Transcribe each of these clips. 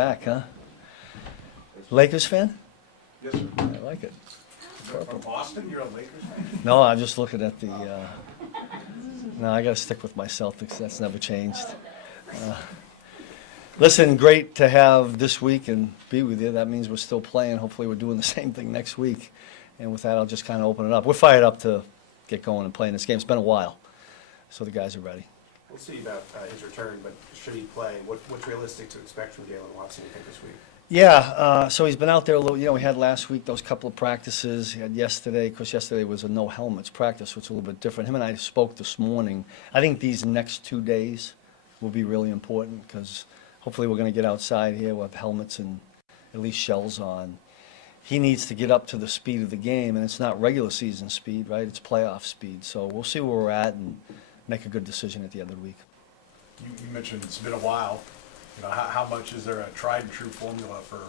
back, huh? Lakers fan? Yes, sir. I like it. From Boston, you're a Lakers fan? No, I'm just looking at the, no, I got to stick with my Celtics. That's never changed. Listen, great to have this week and be with you. That means we're still playing. Hopefully we're doing the same thing next week. And with that, I'll just kind of open it up. We're fired up to get going and playing this game. It's been a while, so the guys are ready. We'll see about his return, but should he play? What's realistic to expect from Jalen Watson, you think, this week? Yeah, so he's been out there a little, we had last week those couple of practices. He had yesterday, because yesterday was a no helmets practice, which is a little bit different. Him and I spoke this morning. I think these next 2 days will be really important because hopefully we're going to get outside here. We'll have helmets and at least shells on. He needs to get up to the speed of the game, and it's not regular season speed, right? It's playoff speed. So we'll see where we're at and make a good decision at the end of the week. You mentioned it's been a while. You know, how much is there a tried and true formula for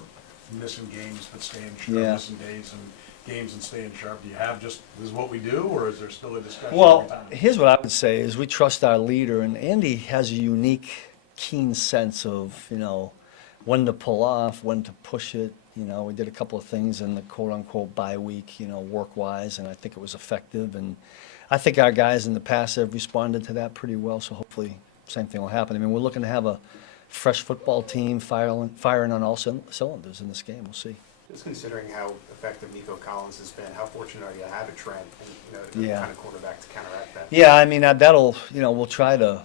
missing games but staying sharp, missing days and games and staying sharp? Do you have just, this is what we do, or is there still a discussion every Well, time? here's what I would say is we trust our leader, and Andy has a unique, keen sense of, when to pull off, when to push it. We did a couple of things in the quote-unquote bye week, work-wise, and I think it was effective. And I think our guys in the past have responded to that pretty well, so hopefully same thing will happen. I mean, we're looking to have a fresh football team firing on all cylinders in this game. We'll see. Just considering how effective Nico Collins has been, how fortunate are you to have a Trent and, the kind of quarterback to counteract that? Yeah, I mean, that'll, we'll try to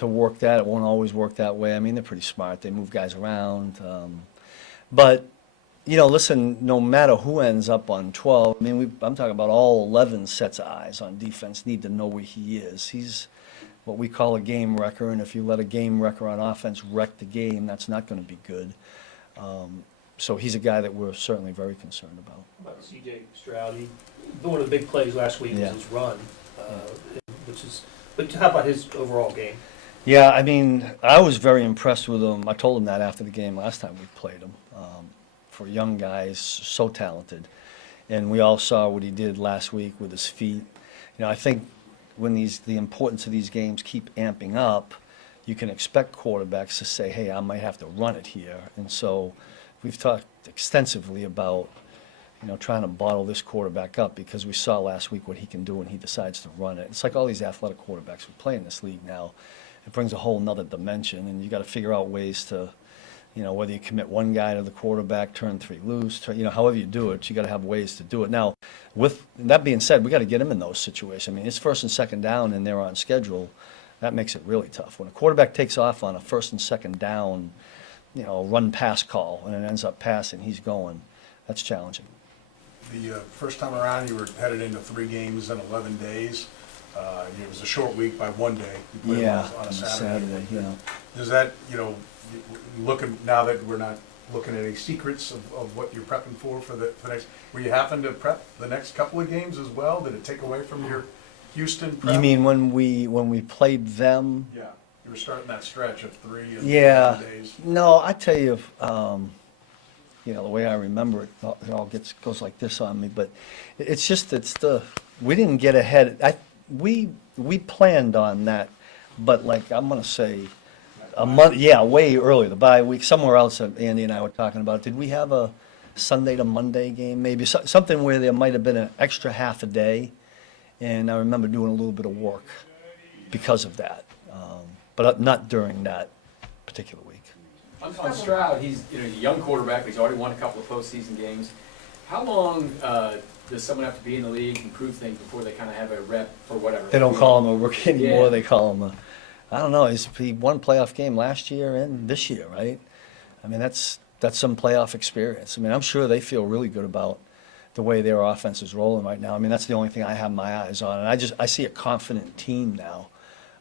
work that. It won't always work that way. I mean, they're pretty smart. They move guys around. But, listen, no matter who ends up on 12, I mean, I'm talking about all 11 sets of eyes on defense need to know where he is. He's what we call a game wrecker, and if you let a game wrecker on offense wreck the game, that's not going to be good. So he's a guy that we're certainly very concerned about. About C.J. Stroud, one of the big plays last week was his run, but how about his overall game? Yeah, I mean, I was very impressed with him. I told him that after the game last time we played him. For young guys, so talented. And we all saw what he did last week with his feet. I think when the importance of these games keep amping up, you can expect quarterbacks to say, hey, I might have to run it here. And so we've talked extensively about, trying to bottle this quarterback up because we saw last week what he can do when he decides to run it. It's like all these athletic quarterbacks who play in this league now. It brings a whole nother dimension, and you got to figure out ways to, whether you commit one guy to the quarterback, turn 3 loose, however you do it, you got to have ways to do it. Now, with that being said, we got to get him in those situations. I mean, it's first and second down, and they're on schedule. That makes it really tough. When a quarterback takes off on a first and second down, run-pass call, and it ends up passing, he's going. That's challenging. The first time around, you were headed into 3 games in 11 days. It was a short week by 1 day. You played on a Saturday. Does that, looking now that we're not looking at any secrets of what you're prepping for the next, were you having to prep the next couple of games as well? Did it take away from your Houston prep? You mean when we played them? Yeah, you were starting that stretch of 3 and 11 days. No, I tell you, the way I remember it, it all goes like this on me. But it's just we didn't get ahead. We planned on that, but like I'm gonna say. A month, way earlier, the bye week, somewhere else that Andy and I were talking about. Did we have a Sunday to Monday game? Maybe something where there might have been an extra half a day, and I remember doing a little bit of work because of that, but not during that particular week. On Stroud, he's a young quarterback, but he's already won a couple of postseason games. How long does someone have to be in the league and prove things before they kind of have a rep for whatever? They don't call him a rookie anymore. Yeah. They call him I don't know. He won a playoff game last year and this year, right? I mean, that's some playoff experience. I mean, I'm sure they feel really good about the way their offense is rolling right now. I mean, that's the only thing I have my eyes on. And I see a confident team now.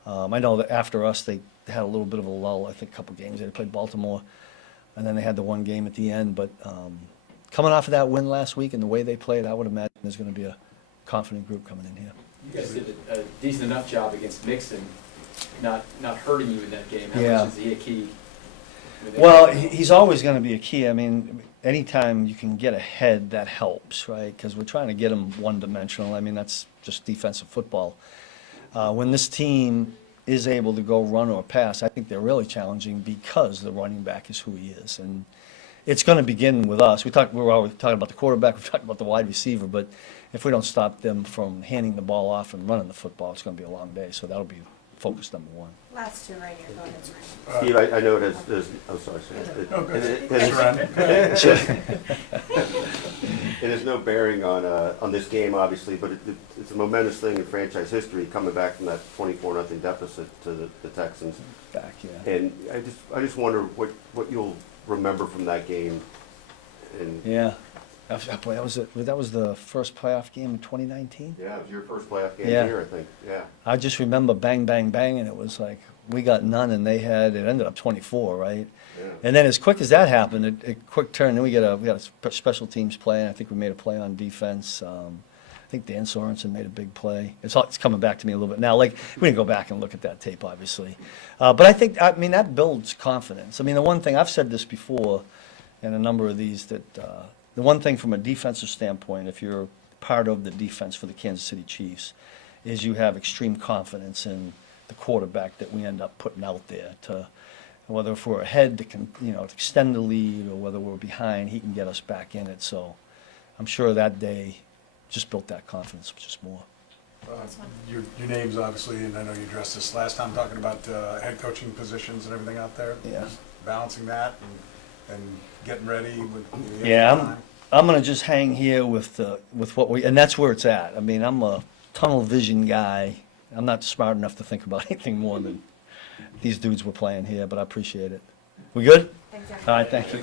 I know that after us, they had a little bit of a lull. I think a couple games. They played Baltimore, and then they had the one game at the end. But coming off of that win last week and the way they played, I would imagine there's going to be a confident group coming in here. You guys did a decent enough job against Mixon, not hurting you in that game. How Yeah. much is he a key? Well, he's always going to be a key. I mean, anytime you can get ahead, that helps, right? Because we're trying to get him one-dimensional. I mean, that's just defensive football. When this team is able to go run or pass, I think they're really challenging because the running back is who he is. And it's going to begin with us. We're always talking about the quarterback, we're talking about the wide receiver, but if we don't stop them from handing the ball off and running the football, it's going to be a long day. So that'll be focus number one. Last two right here, go ahead, Trent. Steve, I know there's, I'm sorry, sir. Oh, good. It Sure. has no bearing on this game, obviously, but it's a momentous thing in franchise history, coming back from that 24-0 deficit to the Texans. Back, yeah. And I just wonder what you'll remember from that game. And Yeah. Boy, that was the first playoff game in 2019. yeah, it was your first playoff game Yeah. here, I think. Yeah. I just remember bang, bang, bang, and it was like we got none, and it ended up 24, right? Yeah. And then as quick as that happened, it quick turn. Then we got a special teams play, and I think we made a play on defense. I think Dan Sorensen made a big play. It's coming back to me a little bit now. Like, we didn't go back and look at that tape, obviously. But I mean, that builds confidence. I mean, the one thing, I've said this before in a number of these, that the one thing from a defensive standpoint, if you're part of the defense for the Kansas City Chiefs, is you have extreme confidence in the quarterback that we end up putting out there to, whether if we're ahead to extend the lead or whether we're behind, he can get us back in it. So I'm sure that day just built that confidence, which is more. Your name's obviously, and I know you addressed this last time, talking about head coaching positions and everything out there. Yeah. Balancing that and getting ready with the Yeah, extra time. I'm gonna just hang here with what and that's where it's at. I mean, I'm a tunnel vision guy. I'm not smart enough to think about anything more than these dudes were playing here, but I appreciate it. We good? Thanks, All right, thank you.